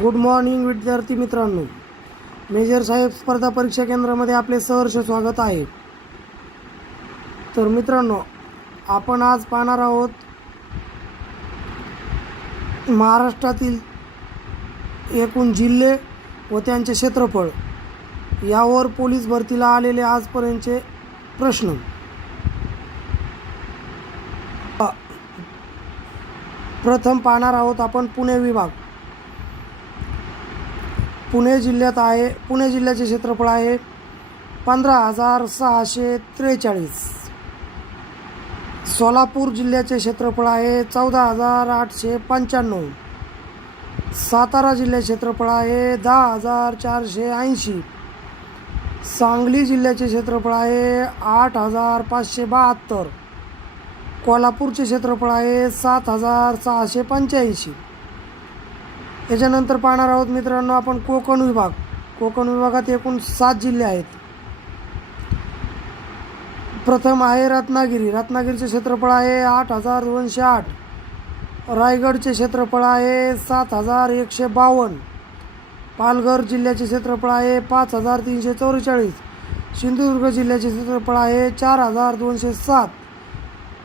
Good morning विद्यार्थी मित्रांनो. Major साहेब स्पर्धा परीक्षा केंद्रामध्ये आपले सहर्ष स्वागत आहे. तर मित्रांनो आपण आज पाहणार आहोत महाराष्ट्रातील एकूण जिल्हे व त्यांचे क्षेत्रफळ. यावर पोलीस भरतीला आलेले आजपर्यंतचे प्रश्न. प्रथम पाहणार आहोत आपण पुणे विभाग. पुणे जिल्ह्यात आहे. पुणे जिल्ह्याचे क्षेत्रफळ आहे पंधरा हजार सहाशे त्रेचाळीस. सोलापूर जिल्ह्याचे क्षेत्रफळ आहे चौदा हजार आठशे पंच्याण्णव. सातारा जिल्ह्याचे क्षेत्रफळ आहे दहा हजार चारशे ऐंशी. सांगली जिल्ह्याचे क्षेत्रफळ आहे आठ हजार पाचशे बहात्तर. कोल्हापूरचे क्षेत्रफळ आहे सात हजार सहाशे पंच्याऐंशी. याच्यानंतर पाहणार आहोत मित्रांनो आपण कोकण विभाग. कोकण विभागात एकूण सात जिल्हे आहेत. प्रथम आहे रत्नागिरी. रत्नागिरीचे क्षेत्रफळ आहे आठ हजार दोनशे आठ. रायगडचे क्षेत्रफळ आहे सात हजार एकशे बावन्न. पालघर जिल्ह्याचे क्षेत्रफळ आहे पाच हजार तीनशे चौवेचाळीस सिंधुदुर्ग जिल्ह्याचे क्षेत्रफळ आहे चार हजार दोनशे सात.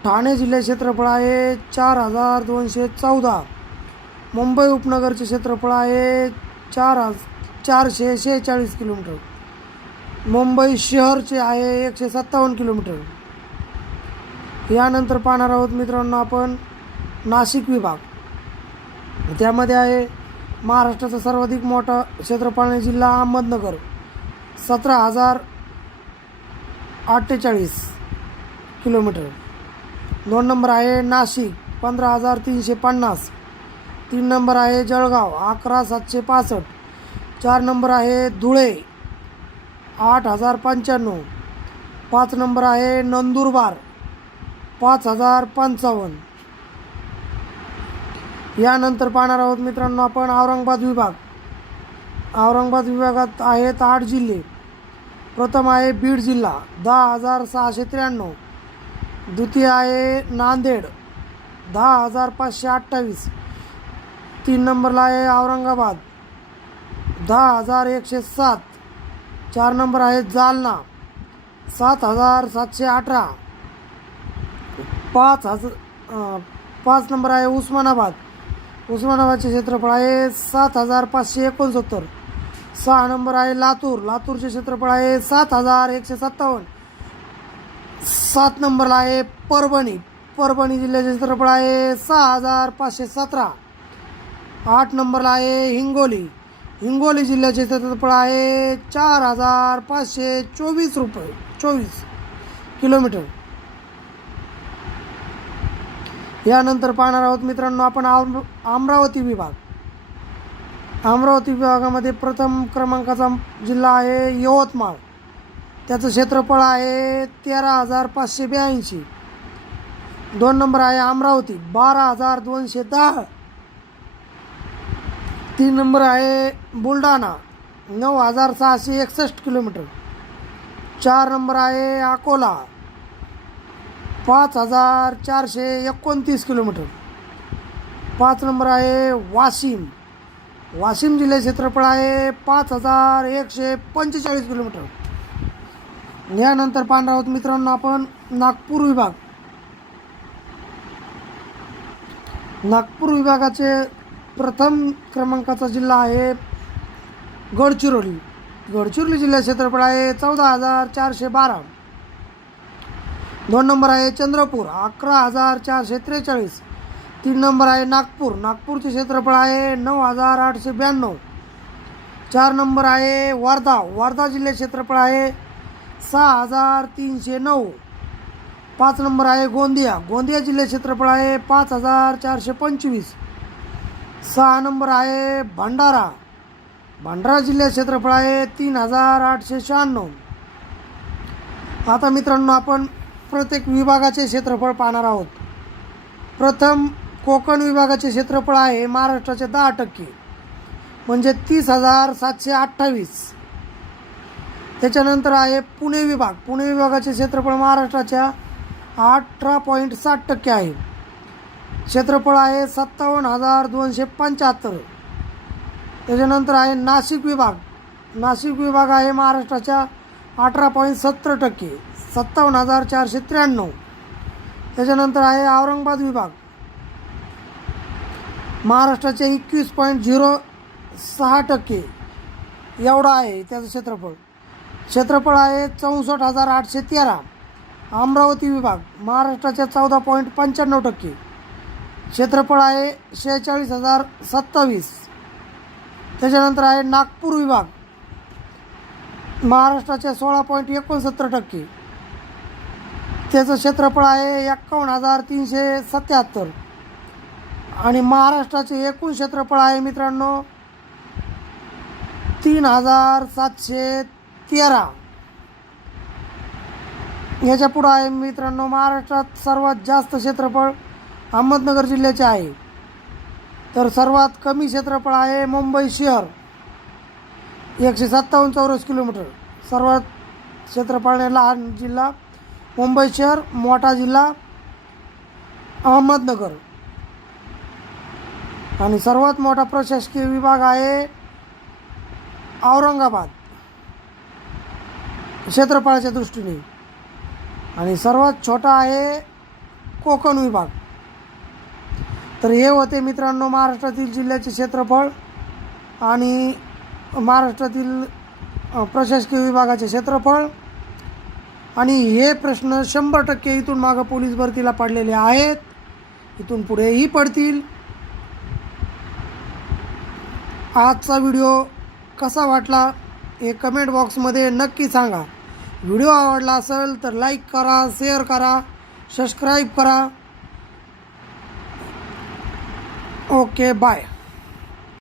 ठाणे जिल्ह्याचे क्षेत्रफळ आहे चार हजार दोनशे चौदा. मुंबई उपनगरचे क्षेत्रफळ आहे चार हज चारशे शेहेचाळीस किलोमीटर. मुंबई शहरचे आहे एकशे सत्तावन्न किलोमीटर. यानंतर पाहणार आहोत मित्रांनो आपण नाशिक विभाग. त्यामध्ये आहे महाराष्ट्राचा सर्वाधिक मोठा क्षेत्रफळ जिल्हा अहमदनगर. सतरा हजार अठ्ठेचाळीस किलोमीटर. दोन नंबर आहे नाशिक पंधरा हजार तीनशे पन्नास. तीन नंबर आहे जळगाव अकरा सातशे पासष्ट. चार नंबर आहे धुळे आठ हजार पंच्याण्णव. पाच नंबर आहे नंदुरबार पाच हजार पंचावन्न. यानंतर पाहणार आहोत मित्रांनो आपण औरंगाबाद विभाग. औरंगाबाद विभागात आहेत आठ जिल्हे. प्रथम आहे बीड जिल्हा दहा हजार सहाशे त्र्याण्णव. द्वितीय आहे नांदेड दहा हजार पाचशे अठ्ठावीस. तीन नंबरला आहे औरंगाबाद. दहा हजार एकशे सात. चार नंबर आहे जालना. सात हजार सातशे अठरा. पाच हजार पाच नंबर आहे उस्मानाबाद. उस्मानाबादचे क्षेत्रफळ आहे सात हजार पाचशे एकोणसत्तर. सहा नंबर आहे लातूर. लातूरचे क्षेत्रफळ आहे सात हजार एकशे सत्तावन्न. सात नंबरला आहे परभणी. परभणी जिल्ह्याचे क्षेत्रफळ आहे सहा हजार पाचशे सतरा. आठ नंबरला आहे हिंगोली. हिंगोली जिल्ह्याचे क्षेत्रफळ आहे चार हजार पाचशे चोवीस रुपये चोवीस किलोमीटर. यानंतर पाहणार आहोत मित्रांनो आपण आम अमरावती विभाग. अमरावती विभागामध्ये प्रथम क्रमांकाचा जिल्हा आहे यवतमाळ. त्याचं क्षेत्रफळ आहे तेरा हजार पाचशे ब्याऐंशी. दोन नंबर आहे अमरावती बारा हजार दोनशे दहा. तीन नंबर आहे बुलढाणा नऊ हजार सहाशे एकसष्ट किलोमीटर. चार नंबर आहे अकोला पाच हजार चारशे एकोणतीस किलोमीटर. पाच नंबर आहे वाशिम. वाशिम जिल्हे क्षेत्रफळ आहे पाच हजार एकशे पंचेचाळीस किलोमीटर. यानंतर पाहणार आहोत मित्रांनो आपण नागपूर विभाग. नागपूर विभागाचे प्रथम क्रमांकाचा जिल्हा आहे गडचिरोली. गडचिरोली जिल्ह्याचे क्षेत्रफळ आहे चौदा हजार चारशे बारा. दोन नंबर आहे चंद्रपूर अकरा हजार चारशे त्रेचाळीस. तीन नंबर आहे नागपूर नागपूरचे क्षेत्रफळ आहे नऊ हजार आठशे ब्याण्णव. चार नंबर आहे वर्धा वर्धा जिल्ह्याचे क्षेत्रफळ आहे सहा हजार तीनशे नऊ. पाच नंबर आहे गोंदिया गोंदिया जिल्ह्याचे क्षेत्रफळ आहे पाच हजार चारशे पंचवीस. सहा नंबर आहे भंडारा. भंडारा जिल्ह्यात क्षेत्रफळ आहे तीन हजार आठशे शहाण्णव. आता मित्रांनो आपण प्रत्येक विभागाचे क्षेत्रफळ पाहणार आहोत. प्रथम कोकण विभागाचे क्षेत्रफळ आहे महाराष्ट्राचे दहा टक्के म्हणजे तीस हजार सातशे अठ्ठावीस. त्याच्यानंतर आहे पुणे विभाग. पुणे विभागाचे क्षेत्रफळ महाराष्ट्राच्या अठरा पॉईंट साठ टक्के आहे. क्षेत्रफळ आहे सत्तावन्न हजार दोनशे पंच्याहत्तर. त्याच्यानंतर आहे नाशिक विभाग. नाशिक विभाग आहे महाराष्ट्राच्या अठरा पॉईंट सत्तर टक्के सत्तावन्न हजार चारशे त्र्याण्णव. त्याच्यानंतर आहे औरंगाबाद विभाग. महाराष्ट्राचे एकवीस पॉईंट झिरो सहा टक्के. एवढा आहे त्याचं क्षेत्रफळ. क्षेत्रफळ आहे चौसष्ट हजार आठशे तेरा. अमरावती विभाग महाराष्ट्राच्या चौदा पॉईंट पंच्याण्णव टक्के. क्षेत्रफळ आहे शेहेचाळीस हजार सत्तावीस. त्याच्यानंतर आहे नागपूर विभाग. महाराष्ट्राचे सोळा पॉईंट एकोणसत्तर टक्के. त्याचं क्षेत्रफळ आहे एक्कावन्न हजार तीनशे सत्याहत्तर. आणि महाराष्ट्राचे एकूण क्षेत्रफळ आहे मित्रांनो तीन हजार सातशे तेरा. याच्या पुढं आहे मित्रांनो महाराष्ट्रात सर्वात जास्त क्षेत्रफळ अहमदनगर जिल्ह्याचे आहे. तर सर्वात कमी क्षेत्रफळ आहे मुंबई शहर. एकशे सत्तावन्न चौरस किलोमीटर. सर्वात क्षेत्रफळाने लहान जिल्हा मुंबई शहर मोठा जिल्हा अहमदनगर. आणि सर्वात मोठा प्रशासकीय विभाग आहे औरंगाबाद. क्षेत्रफळाच्या दृष्टीने. आणि सर्वात छोटा आहे कोकण विभाग. तर हे होते मित्रांनो महाराष्ट्रातील जिल्ह्याचे क्षेत्रफळ आणि महाराष्ट्रातील प्रशासकीय विभागाचे क्षेत्रफळ. आणि हे प्रश्न शंभर टक्के इथून मागं पोलीस भरतीला पडलेले आहेत. इथून पुढेही पडतील. आजचा व्हिडिओ कसा वाटला हे कमेंट बॉक्समध्ये नक्की सांगा. व्हिडिओ आवडला असेल तर लाईक करा शेअर करा सबस्क्राईब करा. Okay bye